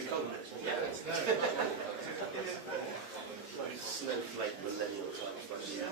too cold. Yeah. Snowflake millennial type function.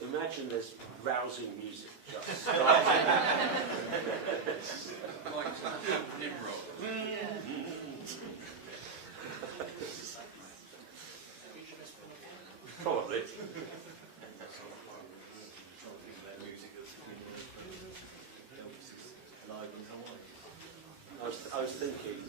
Imagine there's rousing music just starting. Probably. I was thinking.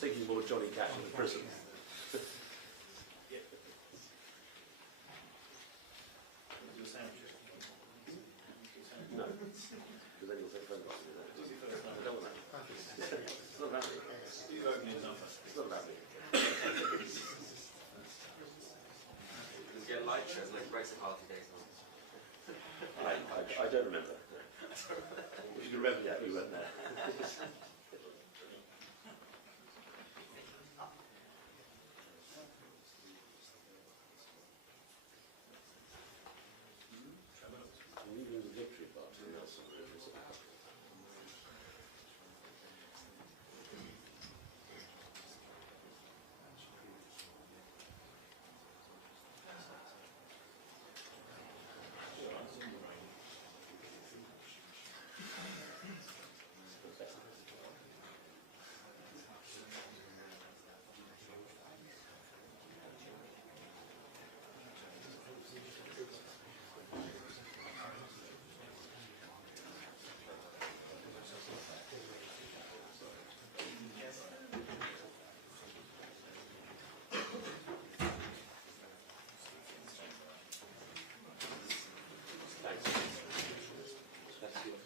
Thinking more Johnny Cash in the prison. No, because then you'll take photographs of it. I don't want that. It's not about me. It's not about me. There's get light shows like Brexit party days on. I don't remember. If you can remember that, you weren't there. Even the victory party, Nelson.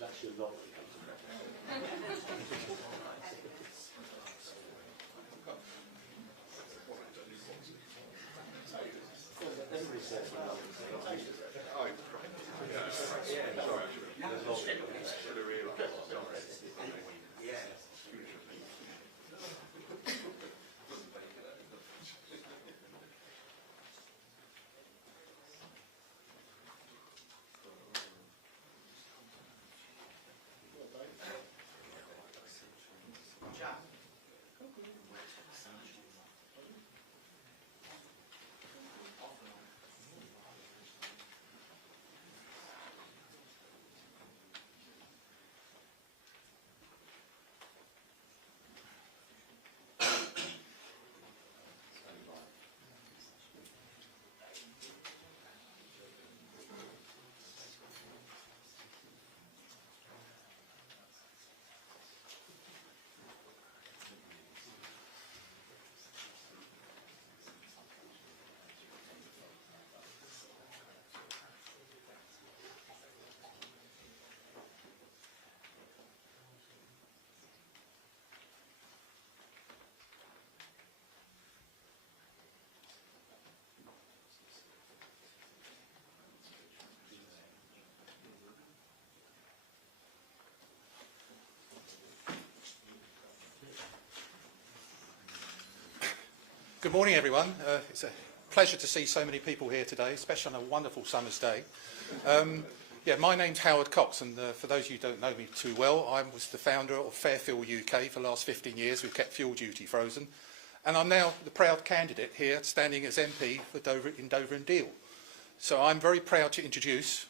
That's your lot. Everybody says Good morning, everyone. It's a pleasure to see so many people here today, especially on a wonderful summer's day. My name's Howard Cox, and for those of you who don't know me too well, I was the founder of Fairfield UK for the last 15 years. We've kept fuel duty frozen, and I'm now the proud candidate here, standing as MP for Dover and Deal. So I'm very proud to introduce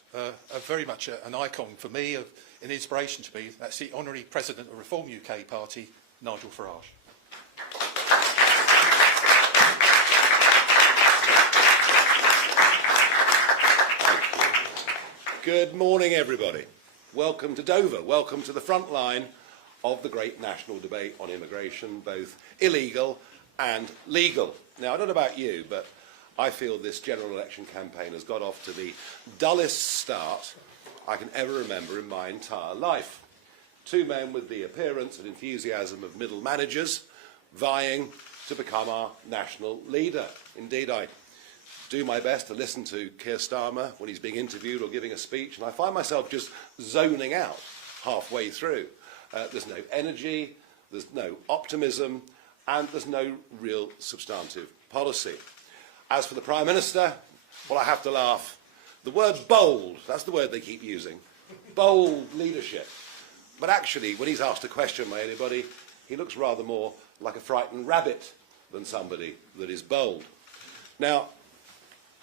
very much an icon for me, an inspiration to me. That's the honorary president of Reform UK Party, Nigel Farage. Good morning, everybody. Welcome to Dover. Welcome to the front line of the great national debate on immigration, both illegal and legal. Now, I don't know about you, but I feel this general election campaign has got off to the dullest start I can ever remember in my entire life. Two men with the appearance and enthusiasm of middle managers vying to become our national leader. Indeed, I do my best to listen to Keir Starmer when he's being interviewed or giving a speech, and I find myself just zoning out halfway through. There's no energy, there's no optimism, and there's no real substantive policy. As for the Prime Minister, well, I have to laugh. The word bold, that's the word they keep using. Bold leadership. But actually, when he's asked a question by anybody, he looks rather more like a frightened rabbit than somebody that is bold. Now,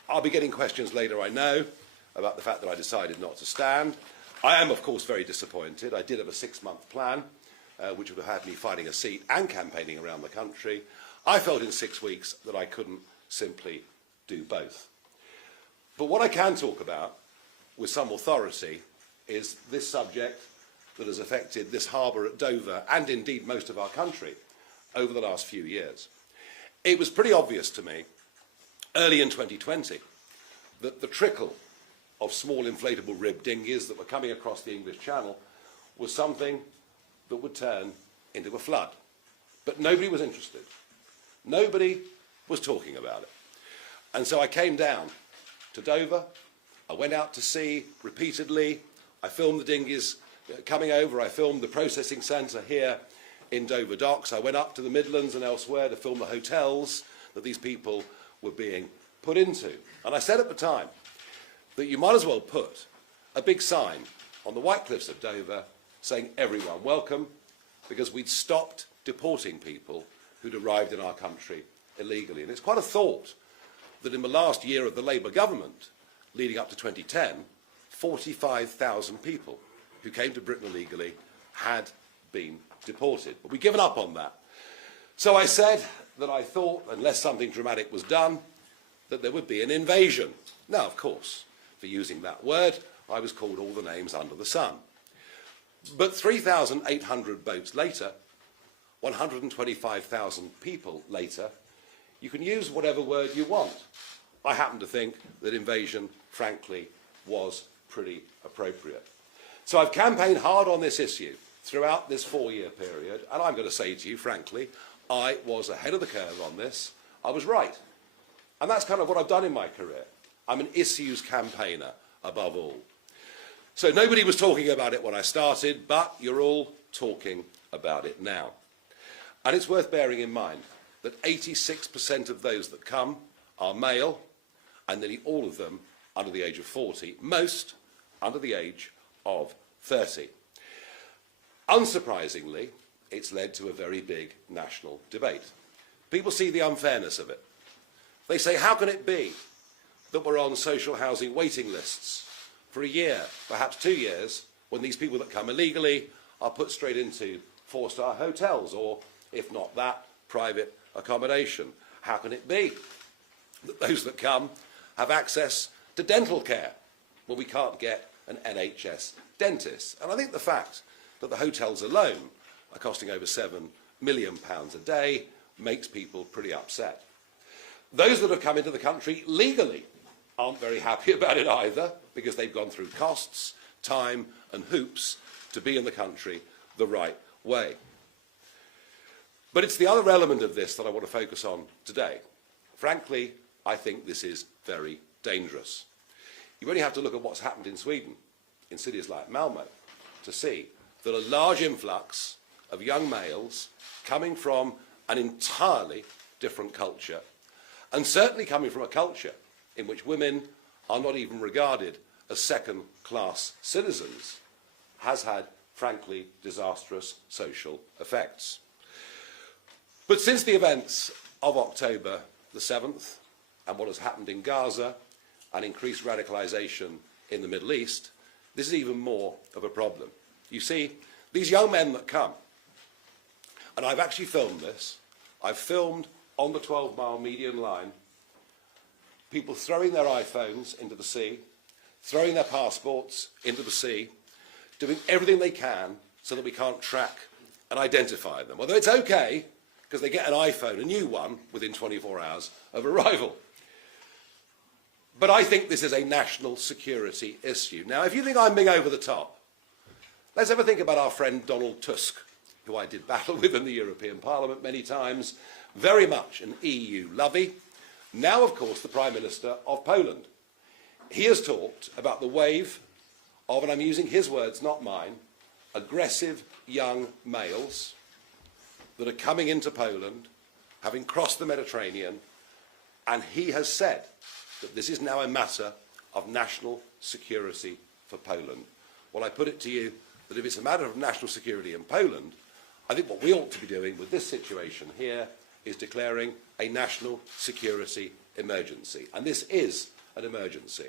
I'll be getting questions later, I know, about the fact that I decided not to stand. I am, of course, very disappointed. I did have a 6-month plan, which would have had me finding a seat and campaigning around the country. I felt in 6 weeks that I couldn't simply do both. But what I can talk about with some authority is this subject that has affected this harbour at Dover and indeed most of our country over the last few years. It was pretty obvious to me early in 2020 that the trickle of small inflatable rib dinghies that were coming across the English Channel was something that would turn into a flood. But nobody was interested. Nobody was talking about it. And so I came down to Dover. I went out to sea repeatedly. I filmed the dinghies coming over. I filmed the processing centre here in Dover Docks. I went up to the Midlands and elsewhere to film the hotels that these people were being put into. And I said at the time that you might as well put a big sign on the White Cliffs of Dover saying everyone welcome, because we'd stopped deporting people who'd arrived in our country illegally. And it's quite a thought that in the last year of the Labour government, leading up to 2010, 45,000 people who came to Britain illegally had been deported. But we'd given up on that. So I said that I thought, unless something dramatic was done, that there would be an invasion. Now, of course, for using that word, I was called all the names under the sun. But 3,800 boats later, 125,000 people later, you can use whatever word you want. I happen to think that invasion, frankly, was pretty appropriate. So I've campaigned hard on this issue throughout this 4-year period, and I'm going to say to you, frankly, I was ahead of the curve on this. I was right. And that's kind of what I've done in my career. I'm an issues campaigner, above all. So nobody was talking about it when I started, but you're all talking about it now. And it's worth bearing in mind that 86% of those that come are male, and nearly all of them under the age of 40, most under the age of 30. Unsurprisingly, it's led to a very big national debate. People see the unfairness of it. They say, how can it be that we're on social housing waiting lists for a year, perhaps 2 years, when these people that come illegally are put straight into 4-star hotels, or, if not that, private accommodation? How can it be that those that come have access to dental care when we can't get an NHS dentist? And I think the fact that the hotels alone are costing over £7 million a day makes people pretty upset. Those that have come into the country legally aren't very happy about it either, because they've gone through costs, time and hoops to be in the country the right way. But it's the other element of this that I want to focus on today. Frankly, I think this is very dangerous. You only have to look at what's happened in Sweden, in cities like Malmö, to see that a large influx of young males coming from an entirely different culture, and certainly coming from a culture in which women are not even regarded as second-class citizens, has had, frankly, disastrous social effects. But since the events of October the 7th and what has happened in Gaza and increased radicalisation in the Middle East, this is even more of a problem. You see, these young men that come, and I've actually filmed this, I've filmed on the 12-mile median line, people throwing their iPhones into the sea, throwing their passports into the sea, doing everything they can so that we can't track and identify them. Although it's okay, because they get an iPhone, a new one, within 24 hours of arrival. But I think this is a national security issue. Now, if you think I'm being over the top, let's have a think about our friend Donald Tusk, who I did battle with in the European Parliament many times, very much an EU lovey, now, of course, the Prime Minister of Poland. He has talked about the wave of, and I'm using his words, not mine, aggressive young males that are coming into Poland, having crossed the Mediterranean, and he has said that this is now a matter of national security for Poland. Well, I put it to you that if it's a matter of national security in Poland, I think what we ought to be doing with this situation here is declaring a national security emergency. And this is an emergency.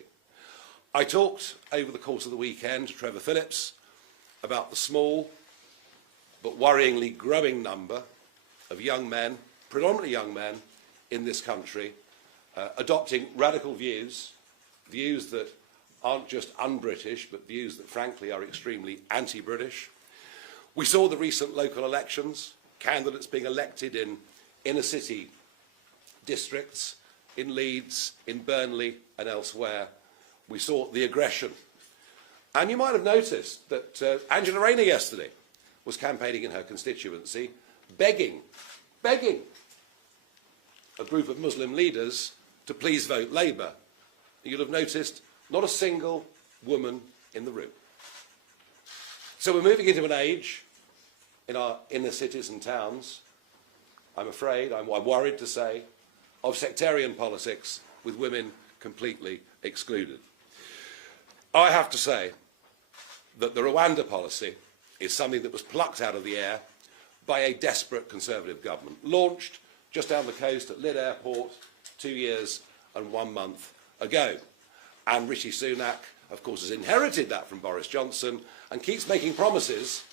I talked over the course of the weekend to Trevor Phillips about the small but worryingly growing number of young men, predominantly young men, in this country, adopting radical views, views that aren't just un-British, but views that, frankly, are extremely anti-British. We saw the recent local elections, candidates being elected in inner-city districts, in Leeds, in Burnley and elsewhere. We saw the aggression. And you might have noticed that Angela Rayner yesterday was campaigning in her constituency, begging a group of Muslim leaders to please vote Labour. You'll have noticed not a single woman in the room. So we're moving into an age in our inner cities and towns, I'm afraid, I'm worried to say, of sectarian politics with women completely excluded. I have to say that the Rwanda policy is something that was plucked out of the air by a desperate Conservative government, launched just down the coast at Lyd Airport 2 years and 1 month ago. And Rishi Sunak, of course, has inherited that from Boris Johnson and keeps making promises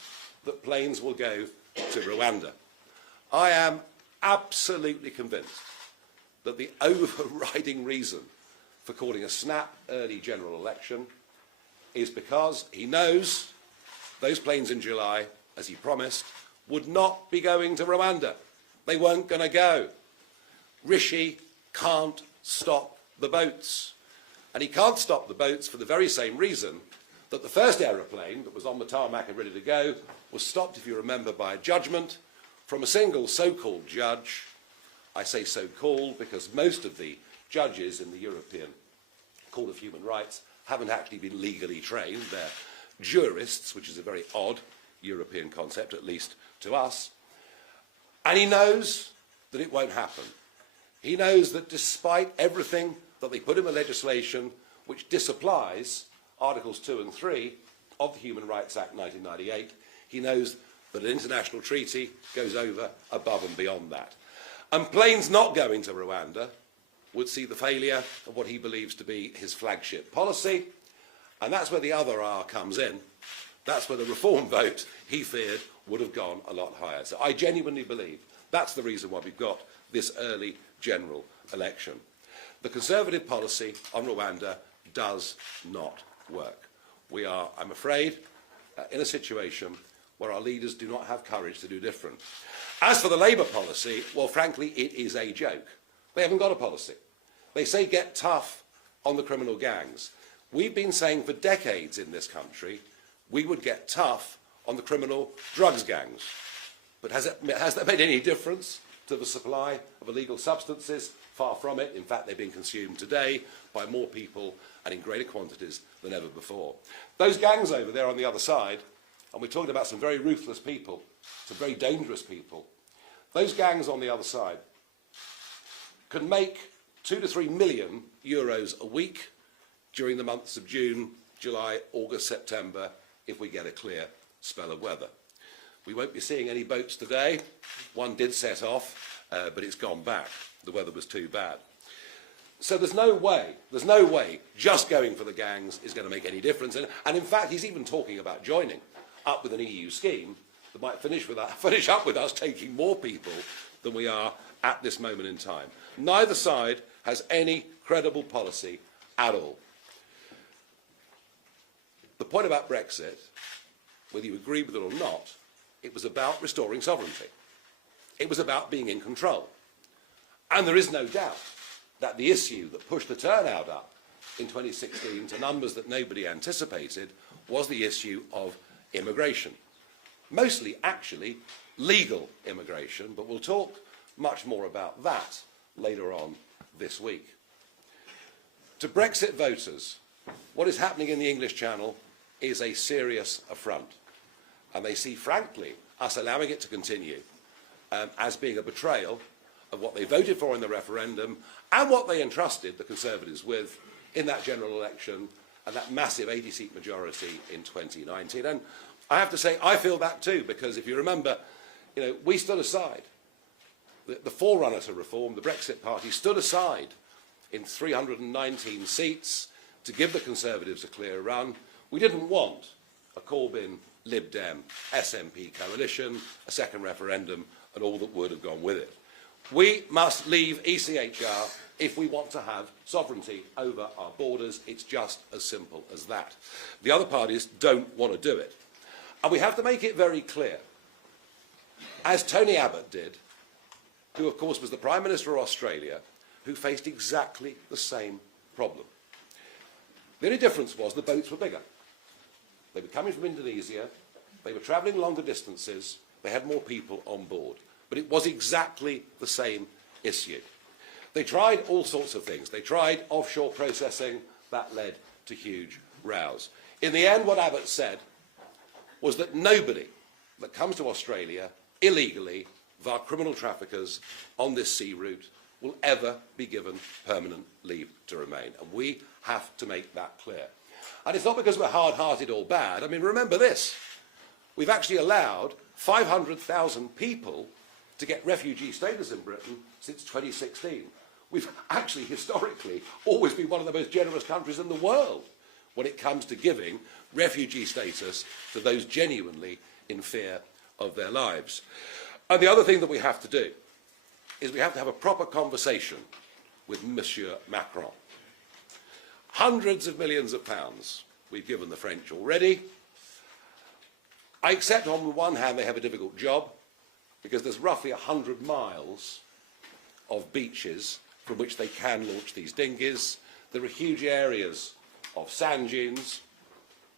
that planes will go to Rwanda. I am absolutely convinced that the overriding reason for calling a snap early general election is because he knows those planes in July, as he promised, would not be going to Rwanda. They weren't going to go. Rishi can't stop the boats. And he can't stop the boats for the very same reason that the first aeroplane that was on the tarmac and ready to go was stopped, if you remember, by a judgment from a single so-called judge. I say so-called because most of the judges in the European Court of Human Rights haven't actually been legally trained. They're jurists, which is a very odd European concept, at least to us. And he knows that it won't happen. He knows that despite everything that they put in the legislation which disapplies Articles 2 and 3 of the Human Rights Act 1998, he knows that an international treaty goes over, above and beyond that. And planes not going to Rwanda would see the failure of what he believes to be his flagship policy, and that's where the other R comes in. That's where the reform vote, he feared, would have gone a lot higher. So I genuinely believe that's the reason why we've got this early general election. The Conservative policy on Rwanda does not work. We are, I'm afraid, in a situation where our leaders do not have courage to do different. As for the Labour policy, well, frankly, it is a joke. They haven't got a policy. They say get tough on the criminal gangs. We've been saying for decades in this country we would get tough on the criminal drugs gangs. But has that made any difference to the supply of illegal substances? Far from it. In fact, they're being consumed today by more people and in greater quantities than ever before. Those gangs over there on the other side, and we're talking about some very ruthless people, some very dangerous people, those gangs on the other side can make 2 to 3 million euros a week during the months of June, July, August, September, if we get a clear spell of weather. We won't be seeing any boats today. One did set off, but it's gone back. The weather was too bad. So there's no way just going for the gangs is going to make any difference. And in fact, he's even talking about joining up with an EU scheme that might finish up with us taking more people than we are at this moment in time. Neither side has any credible policy at all. The point about Brexit, whether you agree with it or not, it was about restoring sovereignty. It was about being in control. And there is no doubt that the issue that pushed the turnout up in 2016 to numbers that nobody anticipated was the issue of immigration. Mostly, actually, legal immigration, but we'll talk much more about that later on this week. To Brexit voters, what is happening in the English Channel is a serious affront. And they see, frankly, us allowing it to continue as being a betrayal of what they voted for in the referendum and what they entrusted the Conservatives with in that general election and that massive 80-seat majority in 2019. And I have to say, I feel that too, because if you remember, we stood aside. The forerunner to reform, the Brexit Party, stood aside in 319 seats to give the Conservatives a clear run. We didn't want a Corbyn, Lib Dem, SNP coalition, a second referendum, and all that would have gone with it. We must leave ECHR if we want to have sovereignty over our borders. It's just as simple as that. The other parties don't want to do it. And we have to make it very clear, as Tony Abbott did, who of course was the Prime Minister of Australia, who faced exactly the same problem. The only difference was the boats were bigger. They were coming from Indonesia, they were travelling longer distances, they had more people on board. But it was exactly the same issue. They tried all sorts of things. They tried offshore processing, that led to huge rows. In the end, what Abbott said was that nobody that comes to Australia illegally via criminal traffickers on this sea route will ever be given permanent leave to remain. And we have to make that clear. And it's not because we're hard-hearted or bad. I mean, remember this. We've actually allowed 500,000 people to get refugee status in Britain since 2016. We've actually, historically, always been one of the most generous countries in the world when it comes to giving refugee status to those genuinely in fear of their lives. And the other thing that we have to do is we have to have a proper conversation with Monsieur Macron. Hundreds of millions of pounds we've given the French already. I accept on the one hand they have a difficult job because there's roughly 100 miles of beaches from which they can launch these dinghies. There are huge areas of sand dunes.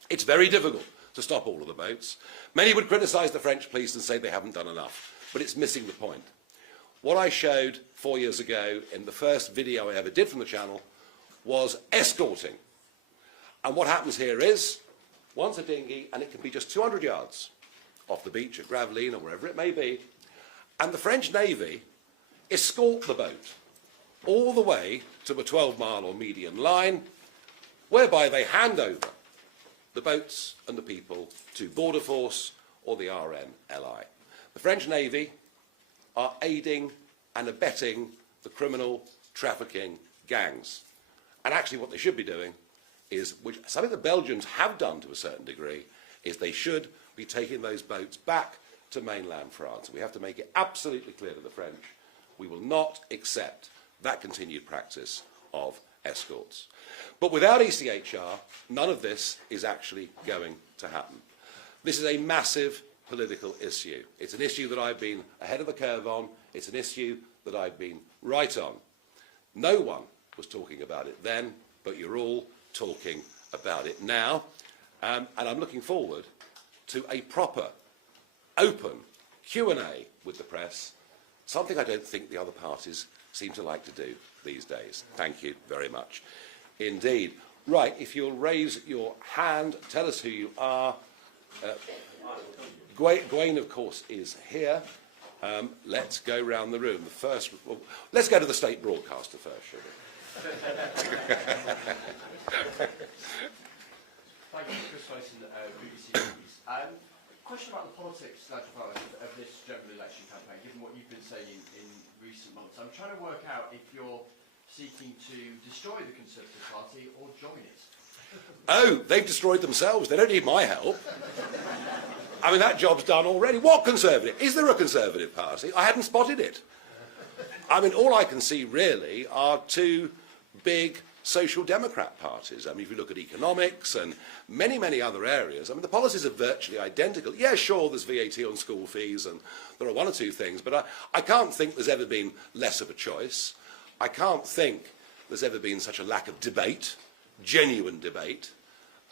It's very difficult to stop all of the boats. Many would criticise the French police and say they haven't done enough, but it's missing the point. What I showed 4 years ago in the first video I ever did from the channel was escorting. And what happens here is, once a dinghy, and it can be just 200 yards off the beach at Gravelines or wherever it may be, and the French Navy escort the boat all the way to a 12-mile or median line, whereby they hand over the boats and the people to Border Force or the RNLI. The French Navy are aiding and abetting the criminal trafficking gangs. And actually what they should be doing is, which something the Belgians have done to a certain degree, is they should be taking those boats back to mainland France. We have to make it absolutely clear to the French, we will not accept that continued practice of escorts. But without ECHR, none of this is actually going to happen. This is a massive political issue. It's an issue that I've been ahead of the curve on. It's an issue that I've been right on. No one was talking about it then, but you're all talking about it now. And I'm looking forward to a proper, open Q&A with the press, something I don't think the other parties seem to like to do these days. Thank you very much indeed. Right, if you'll raise your hand, tell us who you are. Gwaine, of course, is here. Let's go round the room. Well, let's go to the state broadcaster first, shall we? Thank you, Chris Mason, BBC News. Question about the politics, Nigel Farage, of this general election campaign, given what you've been saying in recent months. I'm trying to work out if you're seeking to destroy the Conservative Party or join it. Oh, they've destroyed themselves. They don't need my help. I mean, that job's done already. What Conservative? Is there a Conservative Party? I hadn't spotted it. I mean, all I can see really are two big social democrat parties. I mean, if you look at economics and many, many other areas, I mean, the policies are virtually identical. Yeah, sure, there's VAT on school fees and there are one or two things, but I can't think there's ever been less of a choice. I can't think there's ever been such a lack of debate, genuine debate.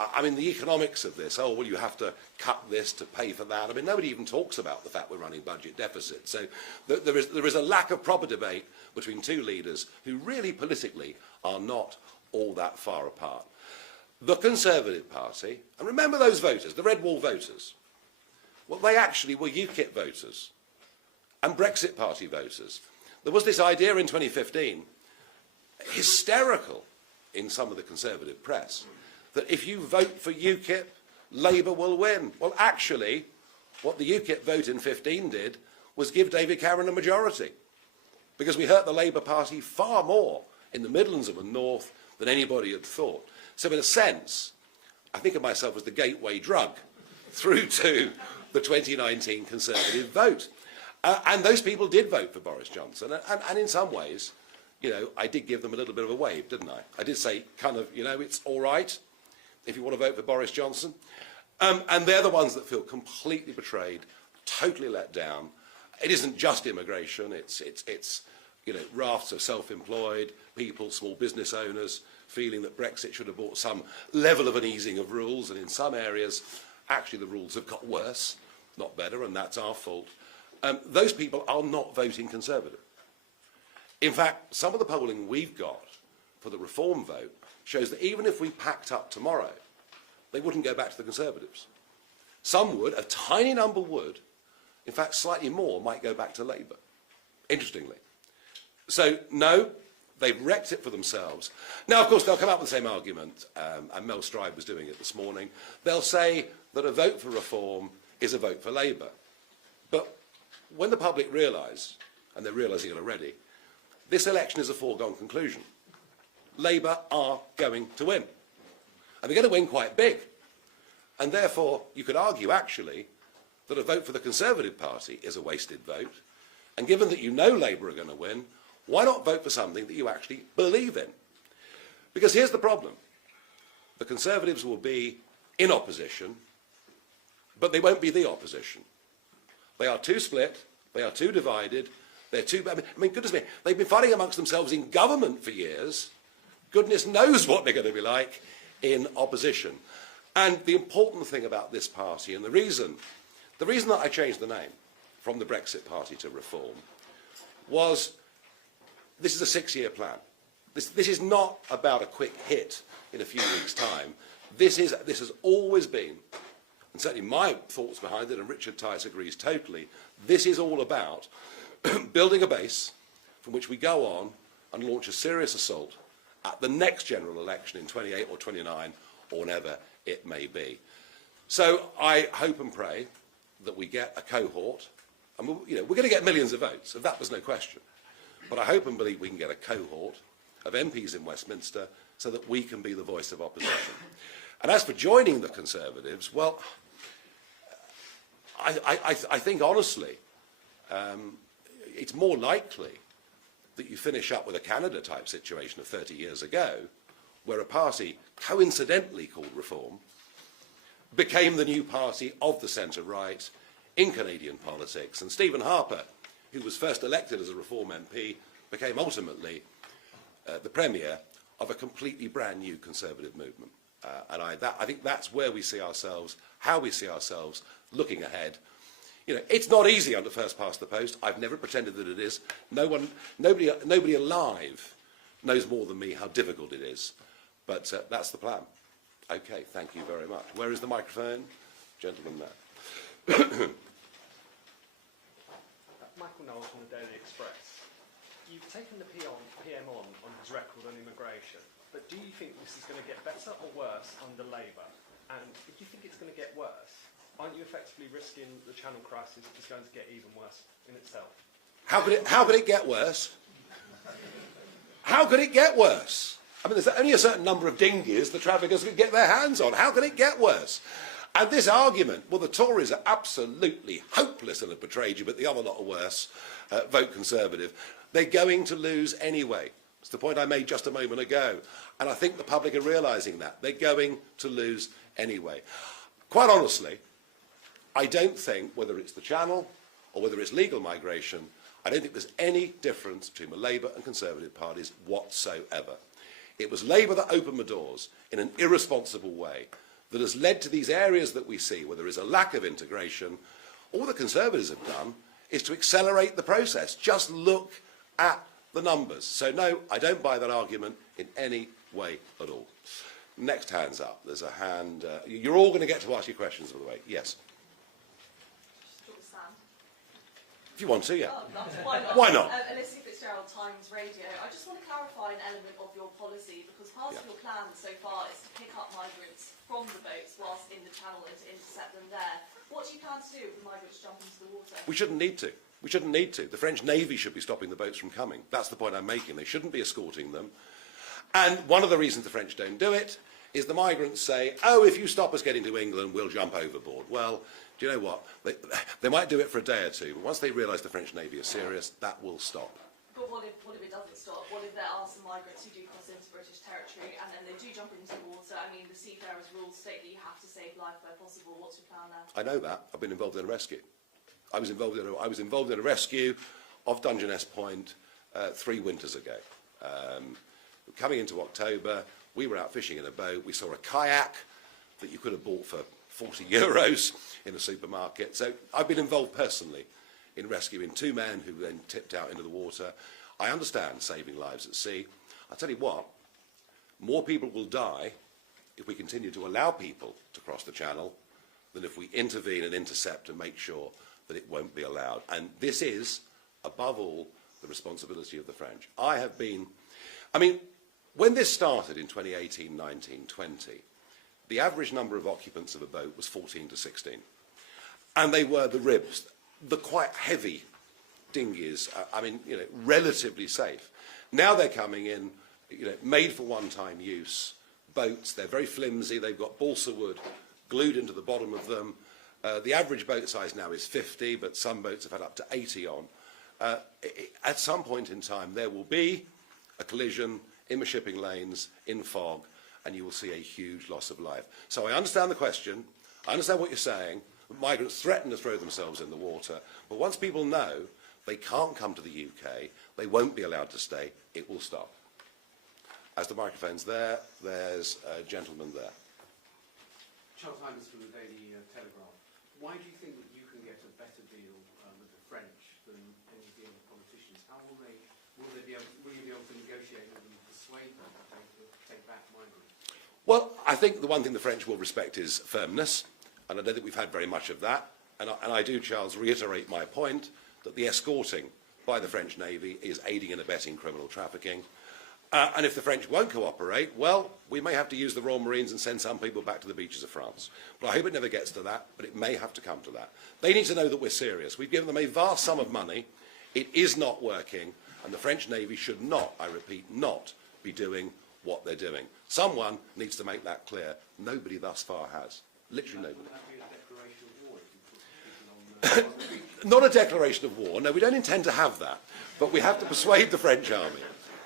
I mean, the economics of this, oh, well, you have to cut this to pay for that. I mean, nobody even talks about the fact we're running budget deficits. So there is a lack of proper debate between two leaders who really politically are not all that far apart. The Conservative Party, and remember those voters, the Red Wall voters, well, they actually were UKIP voters and Brexit Party voters. There was this idea in 2015, hysterical in some of the Conservative press, that if you vote for UKIP, Labour will win. Well, actually, what the UKIP vote in 15 did was give David Cameron a majority, because we hurt the Labour Party far more in the Midlands and the North than anybody had thought. So in a sense, I think of myself as the gateway drug through to the 2019 Conservative vote. And those people did vote for Boris Johnson. And in some ways, you know, I did give them a little bit of a wave, didn't I? I did say, kind of, you know, it's all right if you want to vote for Boris Johnson. And they're the ones that feel completely betrayed, totally let down. It isn't just immigration, it's you know, rafts of self-employed people, small business owners, feeling that Brexit should have brought some level of an easing of rules, and in some areas, actually the rules have got worse, not better, and that's our fault. Those people are not voting Conservative. In fact, some of the polling we've got for the Reform vote shows that even if we packed up tomorrow, they wouldn't go back to the Conservatives. Some would, a tiny number would, in fact slightly more might go back to Labour, interestingly. So no, they've wrecked it for themselves. Now, of course, they'll come up with the same argument, and Mel Stride was doing it this morning. They'll say that a vote for Reform is a vote for Labour. But when the public realise, and they're realising it already, this election is a foregone conclusion. Labour are going to win. And they're going to win quite big. And therefore, you could argue, actually, that a vote for the Conservative Party is a wasted vote. And given that you know Labour are going to win, why not vote for something that you actually believe in? Because here's the problem. The Conservatives will be in opposition, but they won't be the opposition. They are too split, they are too divided, they're too... I mean, goodness me, they've been fighting amongst themselves in government for years. Goodness knows what they're going to be like in opposition. And the important thing about this party, and the reason that I changed the name from the Brexit Party to Reform, was this is a 6-year plan. This is not about a quick hit in a few weeks' time. This has always been, and certainly my thoughts behind it, and Richard Tice agrees totally, this is all about building a base from which we go on and launch a serious assault at the next general election in 28 or 29 or whenever it may be. So I hope and pray that we get a cohort, and we're going to get millions of votes, of that there's no question. But I hope and believe we can get a cohort of MPs in Westminster so that we can be the voice of opposition. And as for joining the Conservatives, well, I think honestly, it's more likely that you finish up with a Canada-type situation of 30 years ago, where a party coincidentally called Reform became the new party of the centre-right in Canadian politics. And Stephen Harper, who was first elected as a Reform MP, became ultimately the premier of a completely brand new Conservative movement. And I think that's where we see ourselves, how we see ourselves looking ahead. You know, it's not easy under first past the post. I've never pretended that it is. Nobody alive knows more than me how difficult it is. But that's the plan. Okay, thank you very much. Where is the microphone? Gentleman there. My you've taken the PM on his record on immigration, but do you think this is going to get better or worse under Labour? And if you think it's going to get worse, aren't you effectively risking the Channel crisis is going to get even worse in itself? How could it get worse? How could it get worse? I mean, there's only a certain number of dinghies the traffickers could get their hands on. How can it get worse? And this argument, well, the Tories are absolutely hopeless and have betrayed you, but the other lot are worse. Vote Conservative. They're going to lose anyway. It's the point I made just a moment ago. And I think the public are realising that. They're going to lose anyway. Quite honestly, I don't think, whether it's the Channel or whether it's legal migration, I don't think there's any difference between the Labour and Conservative parties whatsoever. It was Labour that opened the doors in an irresponsible way that has led to these areas that we see where there is a lack of integration. All the Conservatives have done is to accelerate the process. Just look at the numbers. So no, I don't buy that argument in any way at all. Next hand's up. There's a hand. You're all going to get to ask your questions, by the way. Yes. If you want to, yeah. Oh, why not? Why not? Elizabeth Fitzgerald, Times Radio. I just want to clarify an element of your policy, because part of your plan so far is to pick up migrants from the boats whilst in the Channel and to intercept them there. What do you plan to do if the migrants jump into the water? We shouldn't need to. We shouldn't need to. The French Navy should be stopping the boats from coming. That's the point I'm making. They shouldn't be escorting them. And one of the reasons the French don't do it is the migrants say, oh, if you stop us getting to England, we'll jump overboard. Well, do you know what? They might do it for a day or two, but once they realise the French Navy is serious, that will stop. But what if it doesn't stop? What if there are some migrants who do cross into British territory and then they do jump into the water? I mean, the seafarers' rules state that you have to save life where possible. What's your plan there? I know that. I've been involved in a rescue. I was involved in a rescue of Dungeness Point 3 winters ago. Coming into October, we were out fishing in a boat. We saw a kayak that you could have bought for 40 euros in a supermarket. So I've been involved personally in rescuing 2 men who then tipped out into the water. I understand saving lives at sea. I'll tell you what, more people will die if we continue to allow people to cross the Channel than if we intervene and intercept and make sure that it won't be allowed. And this is, above all, the responsibility of the French. When this started in 2018, 19, 20, the average number of occupants of a boat was 14 to 16. And they were the ribs, the quite heavy dinghies, relatively safe. Now they're coming in, made for one-time use boats. They're very flimsy. They've got balsa wood glued into the bottom of them. The average boat size now is 50, but some boats have had up to 80 on. At some point in time, there will be a collision in the shipping lanes, in fog, and you will see a huge loss of life. So I understand the question. I understand what you're saying. Migrants threaten to throw themselves in the water. But once people know they can't come to the UK, they won't be allowed to stay, it will stop. As the microphone's there, there's a gentleman there. Charles Hymas from the Daily Telegraph. Why do you think that you can get a better deal with the French than any deal with politicians? How will you be able to negotiate with them, persuade them to take back migrants? Well, I think the one thing the French will respect is firmness, and I don't think we've had very much of that. And I do, Charles, reiterate my point that the escorting by the French Navy is aiding and abetting criminal trafficking. And if the French won't cooperate, well, we may have to use the Royal Marines and send some people back to the beaches of France. But I hope it never gets to that, but it may have to come to that. They need to know that we're serious. We've given them a vast sum of money. It is not working, and the French Navy should not, I repeat, not be doing what they're doing. Someone needs to make that clear. Nobody thus far has. Literally nobody. Would that be a declaration of war if you put people on Not a declaration of war. No, we don't intend to have that. But we have to persuade the French army.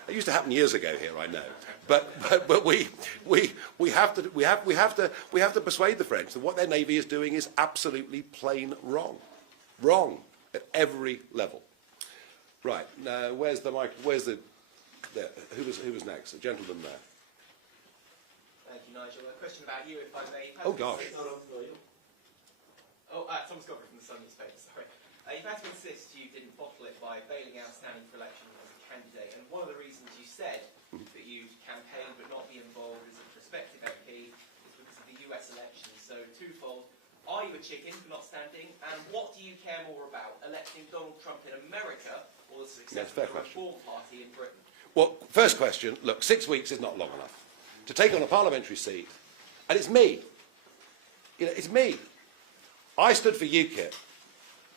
It used to happen years ago here, I know. But we have to persuade the French that what their navy is doing is absolutely plain wrong. Wrong at every level. Right. Now, where's the mic? There. Who was next? A gentleman there. Thank you, Nigel. A question about you, if I may. Oh, gosh. Thomas Godfrey from the Sun newspaper, sorry. You've had to insist you didn't bottle it by bailing out standing for election as a candidate, and one of the reasons you said that you'd campaign but not be involved as a prospective MP is because of the US elections. So twofold. Are you a chicken for not standing? And what do you care more about, electing Donald Trump in America or the was Yes, successful fair for a question. Reform Party in Britain? Well, first question, look, 6 weeks is not long enough to take on a parliamentary seat, and it's me. You know, it's me. I stood for UKIP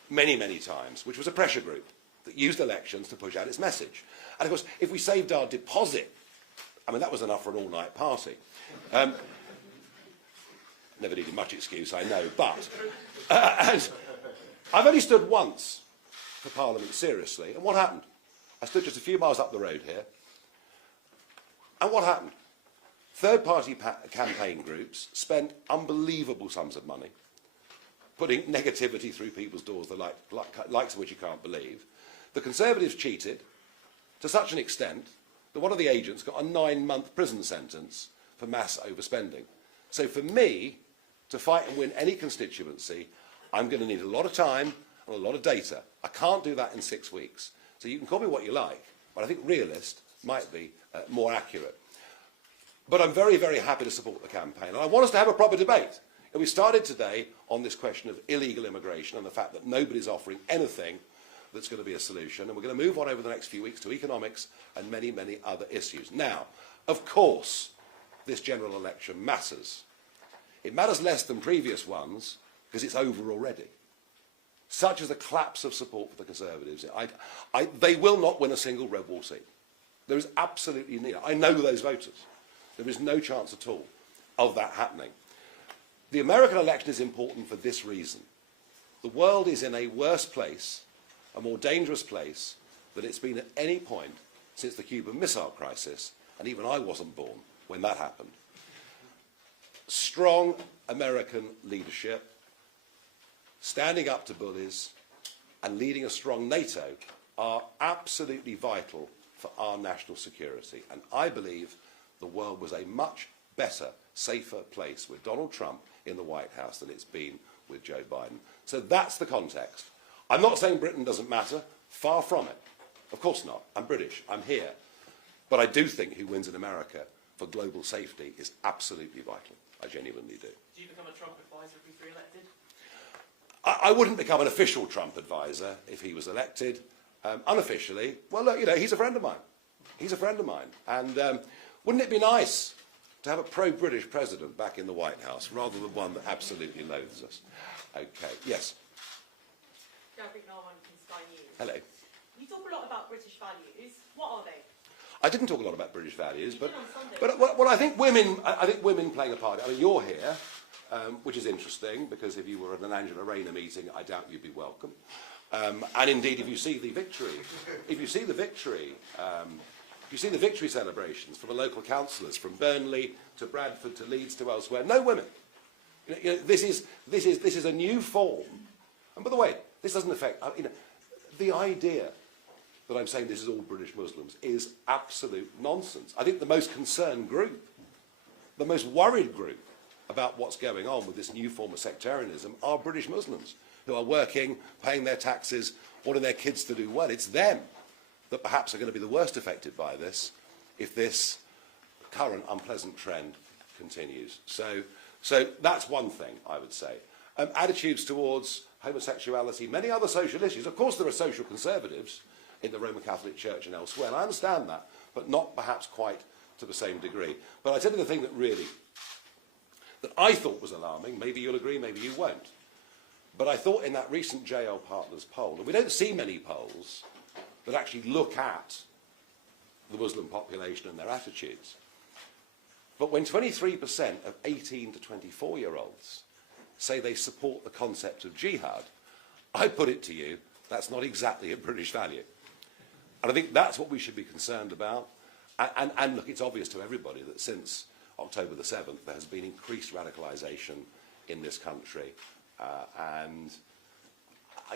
many, many times, which was a pressure group that used elections to push out its message. And of course, if we saved our deposit, I mean, that was enough for an all-night party. Never needed much excuse, I know, but and I've only stood once for Parliament seriously, and what happened? I stood just a few miles up the road here, and what happened? Third-party campaign groups spent unbelievable sums of money putting negativity through people's doors, the likes of which you can't believe. The Conservatives cheated to such an extent that one of the agents got a 9-month prison sentence for mass overspending. So for me to fight and win any constituency, I'm going to need a lot of time and a lot of data. I can't do that in 6 weeks. So you can call me what you like, but I think realist might be more accurate. But I'm very, very happy to support the campaign. And I want us to have a proper debate. And we started today on this question of illegal immigration and the fact that nobody's offering anything that's going to be a solution. And we're going to move on over the next few weeks to economics and many, many other issues. Now, of course, this general election matters. It matters less than previous ones because it's over already. Such as the collapse of support for the Conservatives. They will not win a single red wall seat. There is absolutely neither. I know those voters. There is no chance at all of that happening. The American election is important for this reason. The world is in a worse place, a more dangerous place than it's been at any point since the Cuban Missile Crisis, and even I wasn't born when that happened. Strong American leadership, standing up to bullies, and leading a strong NATO are absolutely vital for our national security. And I believe the world was a much better, safer place with Donald Trump in the White House than it's been with Joe Biden. So that's the context. I'm not saying Britain doesn't matter. Far from it. Of course not. I'm British. I'm here. But I do think who wins in America for global safety is absolutely vital. I genuinely do. Do you become a Trump advisor if he's re-elected? I wouldn't become an official Trump advisor if he was elected. Unofficially, well, look, you know, he's a friend of mine. He's a friend of mine. And wouldn't it be nice to have a pro-British president back in the White House rather than one that absolutely loathes us? Okay, yes. Hello. You talk a lot about British values. What are they? I didn't talk a lot about British values, but I think women playing a part. I mean, you're here, which is interesting because if you were at an Angela Rayner meeting, I doubt you'd be welcome. And indeed, if you see the victory celebrations from the local councillors, from Burnley to Bradford to Leeds to elsewhere, no women. You know, this is a new form. And by the way, this doesn't affect. You know, the idea that I'm saying this is all British Muslims is absolute nonsense. I think the most concerned group, the most worried group about what's going on with this new form of sectarianism are British Muslims who are working, paying their taxes, wanting their kids to do well. It's them that perhaps are going to be the worst affected by this if this current unpleasant trend continues. So that's one thing I would say. Attitudes towards homosexuality, many other social issues. Of course there are social conservatives in the Roman Catholic Church and elsewhere, and I understand that, but not perhaps quite to the same degree. But I tell you the thing that I thought was alarming, maybe you'll agree, maybe you won't, but I thought in that recent JL Partners poll, and we don't see many polls that actually look at the Muslim population and their attitudes, but when 23% of 18 to 24-year-olds say they support the concept of jihad, I put it to you, that's not exactly a British value. And I think that's what we should be concerned about. And look, it's obvious to everybody that since October the 7th, there has been increased radicalisation in this country. And,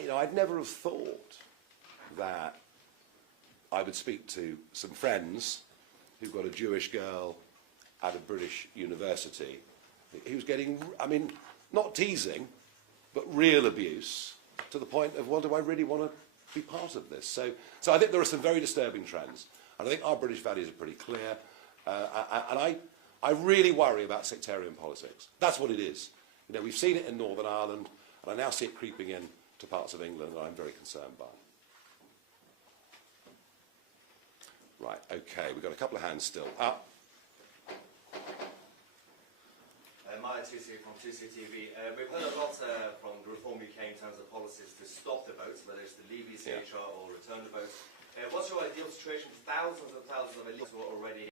you know, I'd never have thought that I would speak to some friends who've got a Jewish girl at a British university who's getting, I mean, not teasing, but real abuse to the point of, well, do I really want to be part of this? So I think there are some very disturbing trends. And I think our British values are pretty clear. And I really worry about sectarian politics. That's what it is. You know, we've seen it in Northern Ireland, and I now see it creeping in to parts of England that I'm very concerned by. Right, okay, we've got a couple of hands still up. Maya Tusi from Tusi TV. We've heard a lot from the Reform UK in terms of policies to stop the votes, whether it's to leave ECHR or return the votes. What's your ideal situation for thousands and thousands of illegals who are already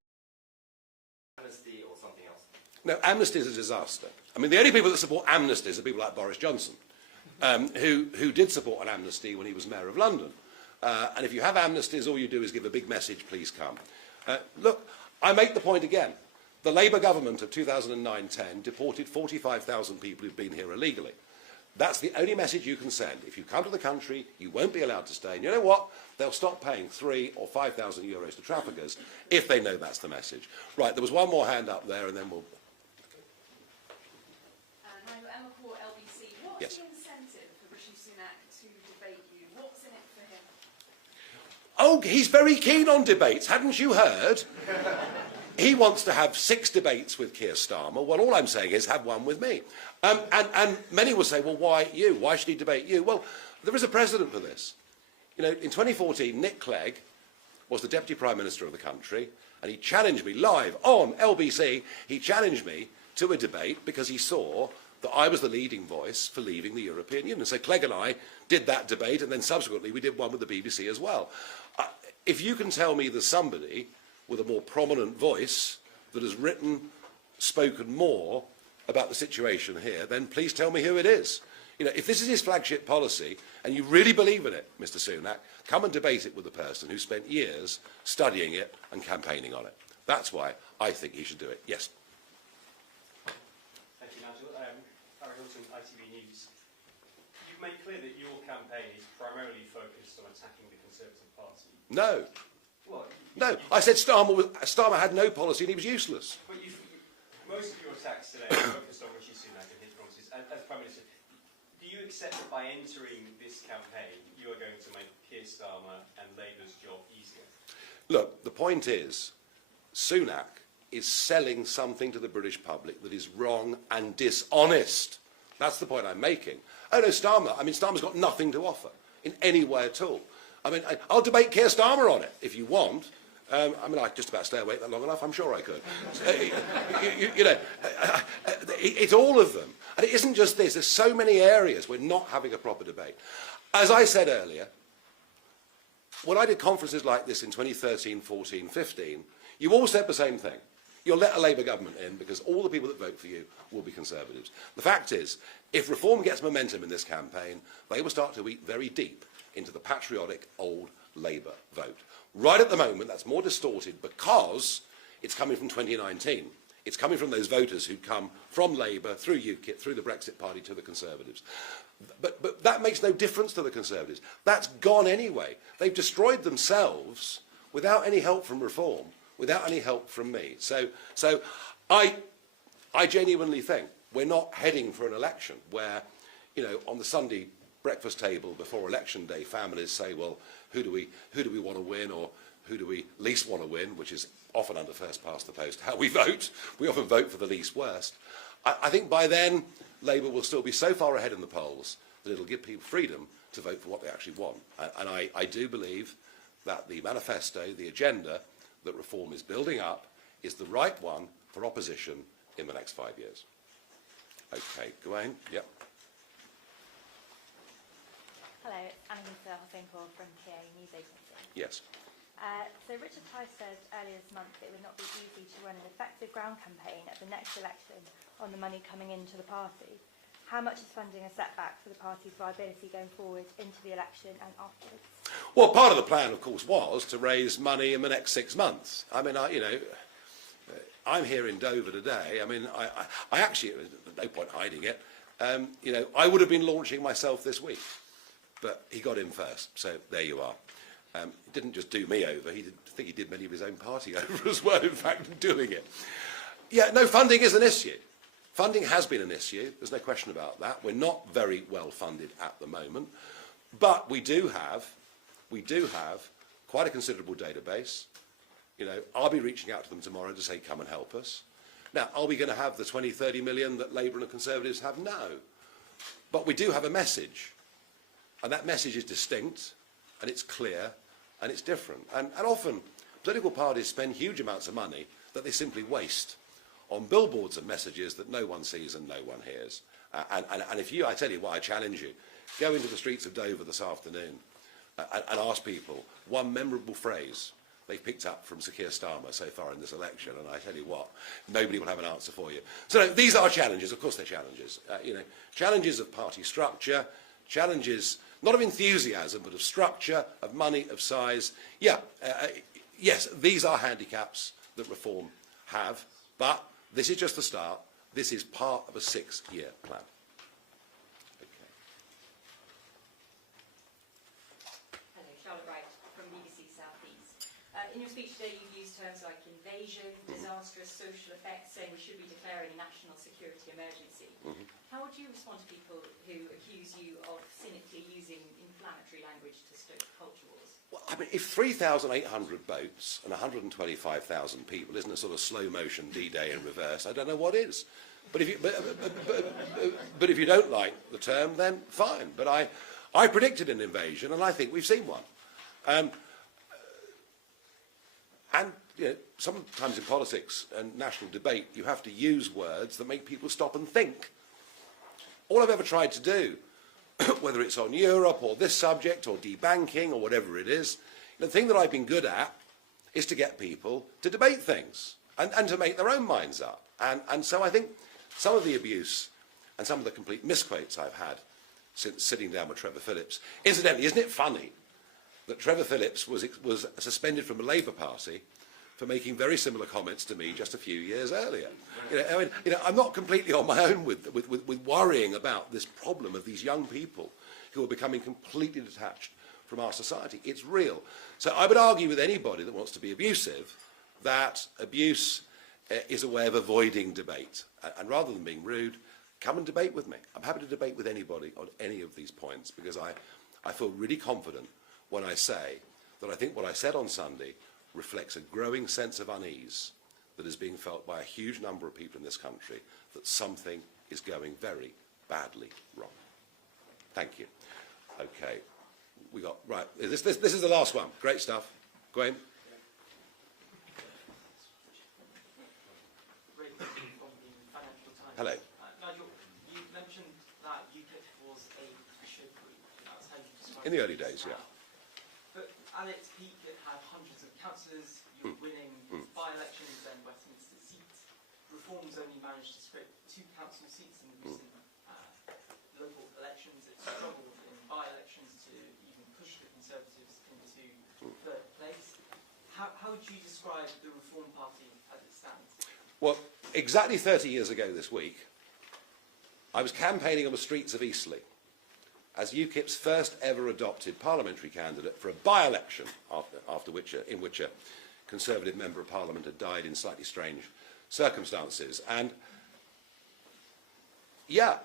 amnesty or something else? No, amnesty is a disaster. I mean, the only people that support amnesties are people like Boris Johnson, who did support an amnesty when he was Mayor of London. And if you have amnesties, all you do is give a big message, please come. Look, I make the point again. The Labour government of 2009-10 deported 45,000 people who've been here illegally. That's the only message you can send. If you come to the country, you won't be allowed to stay. And you know what? They'll stop paying 3,000 or 5,000 euros to traffickers if they know that's the message. Right, there was one more hand up there, and then we'll... Emma Macron, LBC. What's the incentive for Rishi Sunak to debate you? What's in it for him? Oh, he's very keen on debates. Hadn't you heard? He wants to have 6 debates with Keir Starmer. Well, all I'm saying is have one with me. And many will say, well, why you? Why should he debate you? Well, there is a precedent for this. You know, in 2014, Nick Clegg was the Deputy Prime Minister of the country, and he challenged me live on LBC. He challenged me to a debate because he saw that I was the leading voice for leaving the European Union. So Clegg and I did that debate, and then subsequently we did one with the BBC as well. If you can tell me there's somebody with a more prominent voice that has written, spoken more about the situation here, then please tell me who it is. You know, if this is his flagship policy, and you really believe in it, Mr. Sunak, come and debate it with the person who spent years studying it and campaigning on it. That's why I think he should do it. Yes. Thank you, Nigel. Barry Hilton, ITV News. You've made clear that your campaign is primarily focused on attacking the Conservative Party. No. What? No, I said Starmer had no policy and he was useless. But most of your attacks today are focused on Rishi Sunak and his promises. As Prime Minister, do you accept that by entering this campaign, you are going to make Keir Starmer and Labour's job easier? Look, the point is, Sunak is selling something to the British public that is wrong and dishonest. That's the point I'm making. Oh no, Starmer's got nothing to offer in any way at all. I mean, I'll debate Keir Starmer on it if you want. I mean, I just about stay awake that long enough. I'm sure I could. You know, it's all of them. And it isn't just this. There's so many areas we're not having a proper debate. As I said earlier, when I did conferences like this in 2013, 14, 15, you all said the same thing. You'll let a Labour government in because all the people that vote for you will be Conservatives. The fact is, if reform gets momentum in this campaign, they will start to eat very deep into the patriotic old Labour vote. Right at the moment, that's more distorted because it's coming from 2019. It's coming from those voters who come from Labour, through UKIP, through the Brexit Party to the Conservatives. But that makes no difference to the Conservatives. That's gone anyway. They've destroyed themselves without any help from reform, without any help from me. So I genuinely think we're not heading for an election where, you know, on the Sunday breakfast table before election day, families say, well, who do we want to win, or who do we least want to win, which is often under first past the post how we vote. We often vote for the least worst. I think by then Labour will still be so far ahead in the polls that it'll give people freedom to vote for what they actually want. And I do believe that the manifesto, the agenda that reform is building up, is the right one for opposition in the next 5 years. Okay, Gawain, yep. Hello, it's Annalisa Hossain-Paul from TA News Agency. Yes. So Richard Tice said earlier this month it would not be easy to run an effective ground campaign at the next election on the money coming into the party. How much is funding a setback for the party's viability going forward into the election and afterwards? Well, part of the plan, of course, was to raise money in the next 6 months. I mean, I'm here in Dover today. I mean, I actually, there's no point hiding it. You know, I would have been launching myself this week, but he got in first, so there you are. He didn't just do me over, I think he did many of his own party over as well, in fact, in doing it. Yeah, no, funding is an issue. Funding has been an issue, there's no question about that. We're not very well funded at the moment, but we do have quite a considerable database. You know, I'll be reaching out to them tomorrow to say, come and help us. Now, are we going to have the 20, 30 million that Labour and the Conservatives have? No. But we do have a message. And that message is distinct, and it's clear, and it's different. And often, political parties spend huge amounts of money that they simply waste on billboards and messages that no one sees and no one hears. And if you, I tell you what, I challenge you, go into the streets of Dover this afternoon and ask people one memorable phrase they've picked up from Sir Keir Starmer so far in this election, and I tell you what, nobody will have an answer for you. So no, these are challenges, of course they're challenges. Challenges of party structure, challenges not of enthusiasm, but of structure, of money, of size. Yes, these are handicaps that reform have, but this is just the start. This is part of a 6-year plan. In your speech today, you've used terms like invasion, disastrous social effects, saying we should be declaring a national security emergency. How would you respond to people who accuse you of cynically using inflammatory language to stoke culture wars? Well, I mean, if 3,800 boats and 125,000 people isn't a sort of slow-motion D-Day in reverse, I don't know what is. But if you don't like the term, then fine. But I predicted an invasion, and I think we've seen one. And sometimes in politics and national debate, you have to use words that make people stop and think. All I've ever tried to do, whether it's on Europe or this subject or debanking or whatever it is, the thing that I've been good at is to get people to debate things and to make their own minds up. And so I think some of the abuse and some of the complete misquotes I've had since sitting down with Trevor Phillips, incidentally, isn't it funny that Trevor Phillips was suspended from the Labour Party for making very similar comments to me just a few years earlier? I'm not completely on my own with worrying about this problem of these young people who are becoming completely detached from our society. It's real. So I would argue with anybody that wants to be abusive that abuse is a way of avoiding debate. And rather than being rude, come and debate with me. I'm happy to debate with anybody on any of these points because I feel really confident when I say that I think what I said on Sunday reflects a growing sense of unease that is being felt by a huge number of people in this country that something is going very badly wrong. Thank you. Okay, right, this is the last one. Great stuff. Gwen? Hello. Nigel, you mentioned that UKIP was a pressure group. That's how you described it. In the early days, yeah. But at its peak, it had hundreds of councillors. You were winning by-elections, then Westminster seats. Reforms only managed to scrape 2 council seats in the recent local elections. It struggled in by-elections to even push the Conservatives into 3rd place. How would you describe the Reform Party as it stands? Well, exactly 30 years ago this week, I was campaigning on the streets of Eastleigh as UKIP's first ever adopted parliamentary candidate for a by-election in which a Conservative Member of Parliament had died in slightly strange circumstances. And yeah,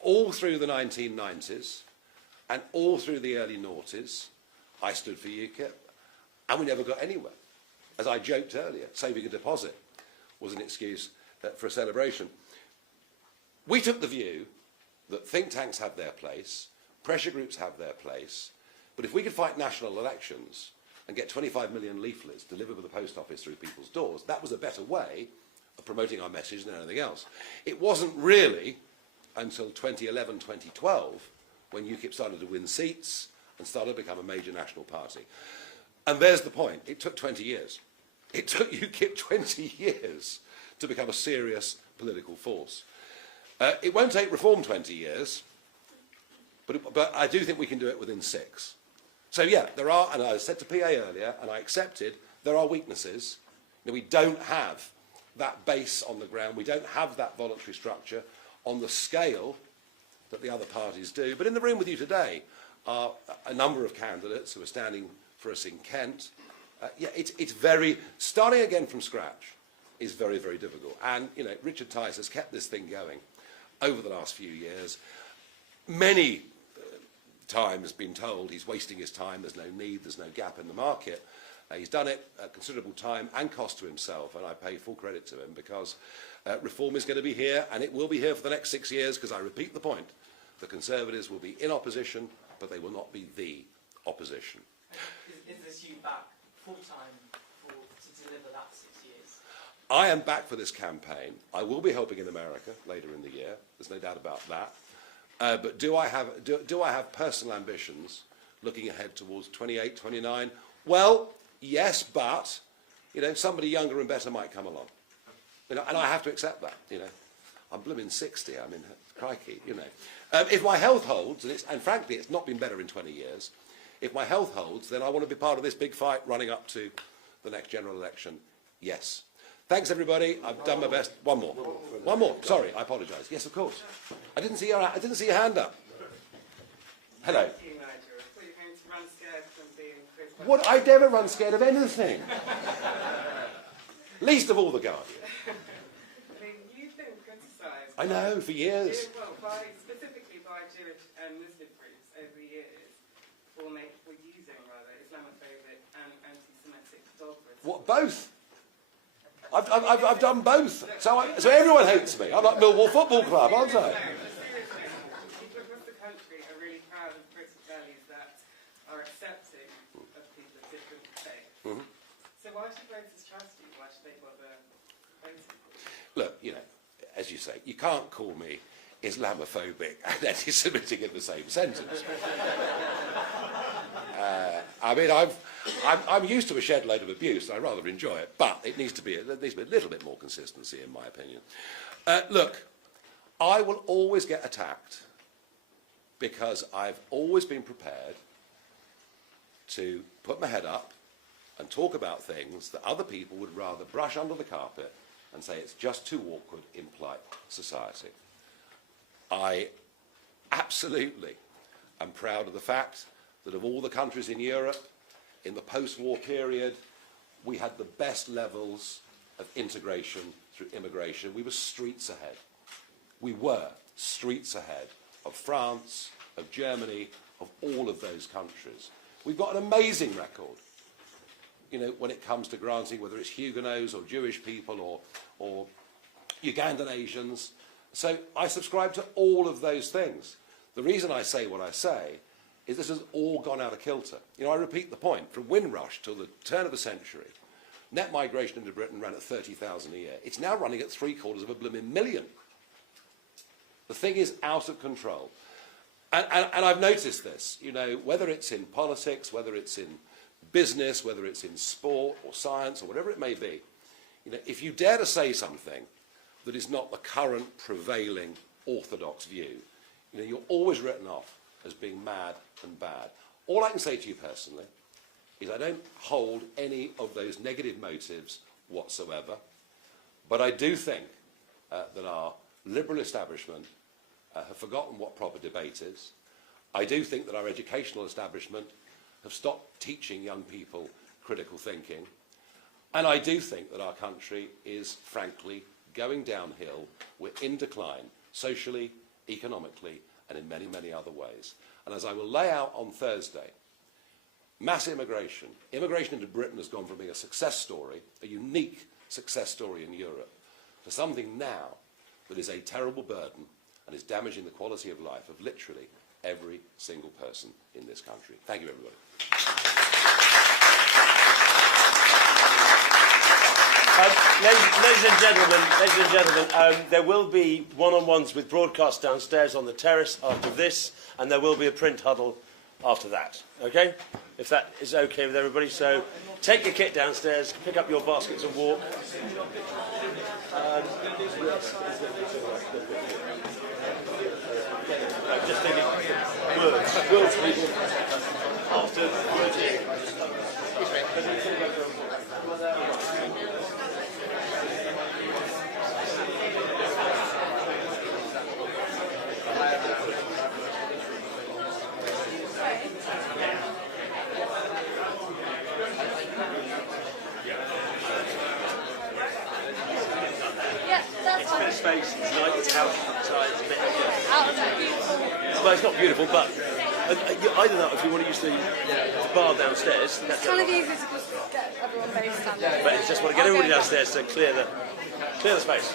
all through the 1990s and all through the early noughties, I stood for UKIP, and we never got anywhere. As I joked earlier, saving a deposit was an excuse for a celebration. We took the view that think tanks have their place, pressure groups have their place, but if we could fight national elections and get 25 million leaflets delivered with the post office through people's doors, that was a better way of promoting our message than anything else. It wasn't really until 2011, 2012, when UKIP started to win seats and started to become a major national party. And there's the point. It took 20 years. It took UKIP 20 years to become a serious political force. It won't take Reform 20 years, but I do think we can do it within 6. So yeah, there are, and I said to PA earlier, and I accepted, there are weaknesses. We don't have that base on the ground. We don't have that voluntary structure on the scale that the other parties do. But in the room with you today are a number of candidates who are standing for us in Kent. Yeah, it's very, starting again from scratch is very, very difficult. And, Richard Tice has kept this thing going over the last few years. Many times been told he's wasting his time, there's no need, there's no gap in the market. He's done it at considerable time and cost to himself, and I pay full credit to him because reform is going to be here, and it will be here for the next 6 years, because I repeat the point, the Conservatives will be in opposition, but they will not be the opposition. Is this you back full-time deliver that 6 years? I am back for this campaign. I will be helping in America later in the year. There's no doubt about that. But do I have personal ambitions looking ahead towards 28, 29? Well, yes, but somebody younger and better might come along. And I have to accept that. I'm blooming 60. I mean, crikey. If my health holds, and frankly, it's not been better in 20 years. If my health holds, then I want to be part of this big fight running up to the next general election. Yes. Thanks, everybody. I've done my best. One more. One more. Sorry, I apologise. Yes, of course. I didn't see your hand up. Hello. Thank you, Nigel. I thought you were going to run scared from being quizzed by... What? I never run scared of anything. Least of all the Guardian. I mean, you've been criticised... I know, for years. Well, specifically by Jewish and Muslim groups over the years for using, Islamophobic and anti-Semitic dogmas. What, both? I've done both. So everyone hates me. I'm like Millwall Football Club, aren't I? Seriously, people across the country are really proud of British values that are accepting of people of different faiths. Mm-hmm. So why should voters trust you? Why should they bother voting? Look, as you say, you can't call me Islamophobic and anti-Semitic in the same sentence. I mean, I'm used to a shed load of abuse. I rather enjoy it, but there needs to be a little bit more consistency, in my opinion. Look, I will always get attacked because I've always been prepared to put my head up and talk about things that other people would rather brush under the carpet and say it's just too awkward in polite society. I absolutely am proud of the fact that of all the countries in Europe, in the post-war period, we had the best levels of integration through immigration. We were streets ahead. We were streets ahead of France, of Germany, of all of those countries. We've got an amazing record, when it comes to granting, whether it's Huguenots or Jewish people or Ugandan Asians. So I subscribe to all of those things. The reason I say what I say is this has all gone out of kilter. I repeat the point. From Windrush till the turn of the century, net migration into Britain ran at 30,000 a year. It's now running at 750,000. The thing is out of control. And I've noticed this, whether it's in politics, whether it's in business, whether it's in sport or science or whatever it may be, if you dare to say something that is not the current prevailing orthodox view, you're always written off as being mad and bad. All I can say to you personally is I don't hold any of those negative motives whatsoever, but I do think that our liberal establishment have forgotten what proper debate is. I do think that our educational establishment have stopped teaching young people critical thinking, and I do think that our country is, frankly, going downhill. We're in decline, socially, economically, and in many, many other ways. And as I will lay out on Thursday, mass immigration into Britain has gone from being a success story, a unique success story in Europe, to something now that is a terrible burden and is damaging the quality of life of literally every single person in this country. Thank you, everybody. Ladies and gentlemen, there will be one-on-ones with broadcast downstairs on the terrace after this, and there will be a print huddle after that. Okay? If that is okay with everybody. So take your kit downstairs, pick up your baskets and walk. Just thinking words people after space, it's night, it's outside, it's a bit... Well, it's not beautiful, but either that, if you want to use the bar downstairs... It's kind of easy to just get everyone based standing. But it's just want to get everybody downstairs to clear the space.